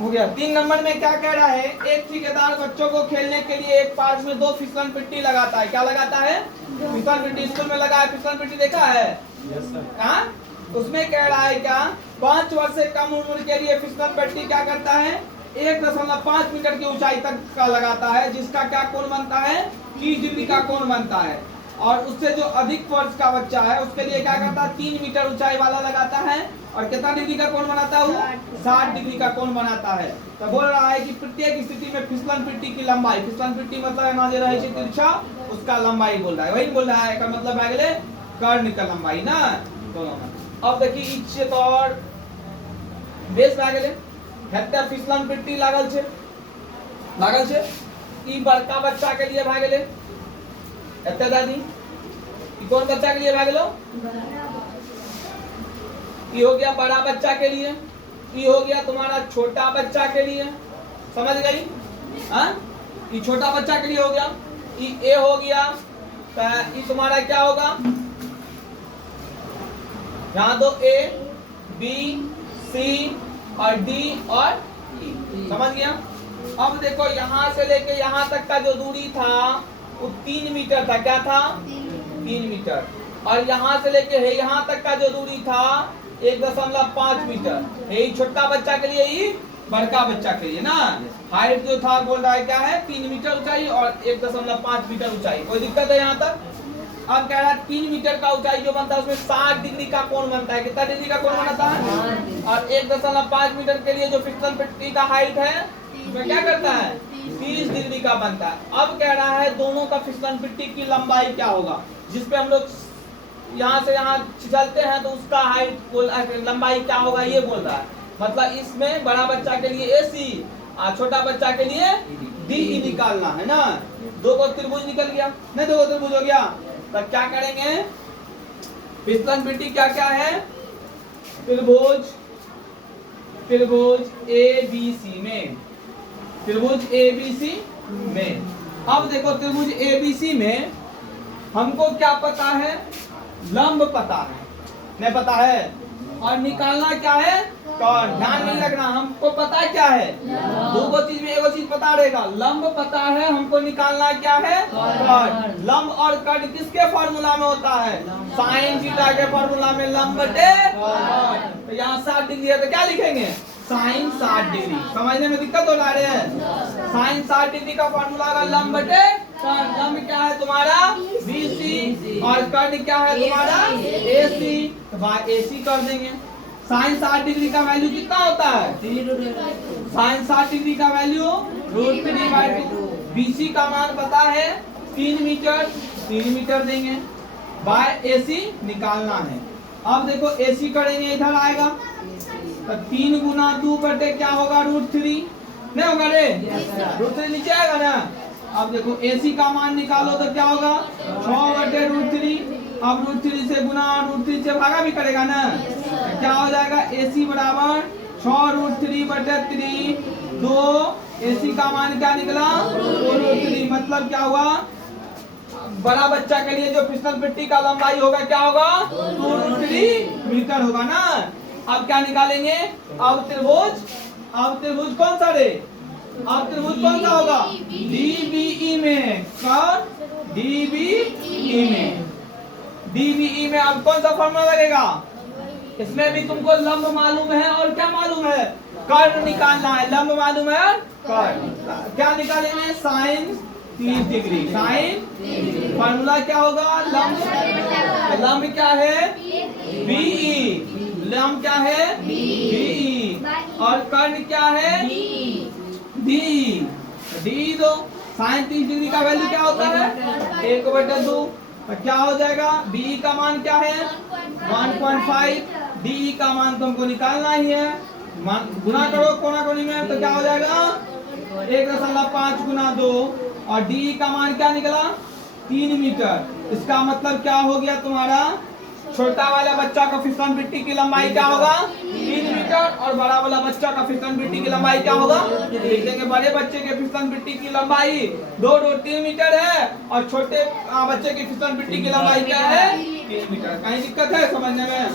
हो गया। 3 नंबर में क्या कह रहा है, एक ठेकेदार बच्चों को खेलने के लिए एक पार्क में 2 फिसलन पिट्टी लगाता है। क्या लगाता है? फिसलन पिट्टी। स्कूल में लगा है फिसलन पिट्टी, देखा है? हाँ, उसमें कह रहा है क्या, 5 वर्ष से कम उम्र के लिए फिसलन पिट्टी क्या करता है, 1.5 मीटर की ऊंचाई तक का लगाता है, जिसका क्या कोण बनता है, 30 डिग्री का कोण बनता है। और उससे जो अधिक वर्ष का बच्चा है उसके लिए क्या करता है, 3 मीटर ऊंचाई वाला लगाता है। और कितना डिग्री का कोण बनाता है वो? 60 डिग्री का कोण बनाता है। तो बोल रहा है कि प्रत्येक स्थिति में फिसलन पिट्टी की लंबाई, फिसलन पिट्टी मतलब एना जे रहे तिरछा, उसका लंबाई बोल रहा है, वही बोल रहा है। का मतलब आ गेले कर्ण का लंबाई ना दोनों में। अब देखिए इच्छे तो और बेस भए गेले, हेक्टर फिसलन पिट्टी लागल छै ई बड़का बच्चा के लिए भए गेले, एते दादी ई कौन बच्चा के लिए भए गेलो, ई हो गया बड़ा बच्चा के लिए, ई हो गया तुम्हारा छोटा बच्चा के लिए, समझ गई? हाँ, ये छोटा बच्चा के लिए हो गया, ई ए हो गया, तो ये तुम्हारा क्या होगा, यहाँ दो ए बी सी और डी और ई, समझ गया? अब देखो यहाँ से लेके यहाँ तक का जो दूरी था वो 3 मीटर था। क्या था? 3 मीटर। और यहाँ से लेके यहाँ तक का जो दूरी था 1.5 मीटर। यही छोटा बच्चा के लिए, ही बड़का बच्चा के लिए ना। हाइट जो था बोल रहा है क्या है, 3 मीटर ऊंचाई और 1.5 मीटर ऊंचाई। कोई दिक्कत है यहाँ तक? अब कह रहा है 3 मीटर का ऊंचाई जो बनता है उसमें 60 डिग्री का कोण बनता है। कितना डिग्री का कोण बनता है? और 1.5 मीटर के लिए जो फिसलन पिट्टी का हाइट है उसमें क्या करता है, 30 डिग्री का बनता है। अब कह रहा है दोनों का फिसलन पिट्टी की लंबाई क्या होगा, जिसपे हम लोग यहाँ से यहाँ चलते हैं तो उसका हाइट लंबाई क्या होगा ये बोल रहा है। मतलब इसमें बड़ा बच्चा के लिए AC और छोटा बच्चा के लिए DE निकालना है ना। 2 को त्रिभुज निकल गया, नहीं 2 को त्रिभुज हो गया। तो क्या करेंगे, फिसलन पिट्टी क्या क्या है, त्रिभुज ABC में, त्रिभुज ABC में। अब देखो त्रिभुज ABC में हमको क्या पता है, लंब पता है, नहीं पता है, और निकालना क्या है, कर्ण। ध्यान नहीं रखना, हमको पता क्या है, 2 चीज में 1 चीज पता रहेगा, लंब पता है, हमको निकालना क्या है, कर्ण। लंब और कर्ण किसके फॉर्मूला में होता है, साइन थीटा के फॉर्मूला में, लंब बटे कर्ण। तो यहाँ 60 डिग्री है तो क्या लिखेंगे, साइन 60 डिग्री। समझने में दिक्कत हो रहा है? साइन 60 डिग्री का फॉर्मूला होगा लंब बटे कर्ण। लंब क्या है तुम्हारा BC और कर्ण क्या है तुम्हारा AC। तो AC कर देंगे। साइन 60 डिग्री का वैल्यू कितना होता है, साइन 60 डिग्री का वैल्यू √3/2। BC का मान पता है 3 मीटर देंगे, बाय AC निकालना है। अब देखो AC करेंगे, इधर आएगा तो 3 × 2 बटे क्या होगा, √3 नहीं होगा रे, √3 नीचे आएगा ना। अब देखो AC का मान निकालो तो क्या होगा, 6 बटे √3। अब √3 से गुना √3 से भागा भी करेगा ना, तो क्या हो जाएगा, AC बराबर 6 √3 बटे 3 2। AC का मान क्या निकला, 2√3। मतलब क्या हुआ, बड़ा बच्चा के लिए जो फिसलन पिट्टी का लंबाई होगा क्या होगा, 2√3 मीटर होगा ना। अब क्या निकालेंगे, अब त्रिभुज कौन सा रे, अब त्रिभुज कौन सा होगा, DBE में, कौन DBE में। अब कौन सा फॉर्मूला लगेगा, इसमें भी तुमको लंब मालूम है और क्या मालूम है, कर्ण निकालना है। लंब मालूम है, कर्ण क्या निकालेंगे, साइन 30 डिग्री। साइन फॉर्मूला क्या होगा, लंब क्या है, BE। लंब क्या है, BE और कर्ण क्या है, DE। दो साइन 30 डिग्री का वैल्यू क्या होता है, 1/2। और क्या हो जाएगा, BE का मान क्या है 1.5, DE का मान तुमको निकालना ही है। गुना करो कोना कोनी में तो क्या हो जाएगा 1.5 × 2 और DE का मान क्या निकला 3 मीटर। इसका मतलब क्या हो गया तुम्हारा, छोटा वाला बच्चा का फिसलन पिट्टी की लंबाई क्या होगा 3 मीटर और बड़ा वाला बच्चा का फिसलन पिट्टी की लंबाई क्या होगा, लिख देंगे बड़े बच्चे के फिसलन पिट्टी की लंबाई 2 मीटर है और छोटे बच्चे की फिसलन पिट्टी की लंबाई क्या है 3 मीटर। कहीं दिक्कत है समझने में?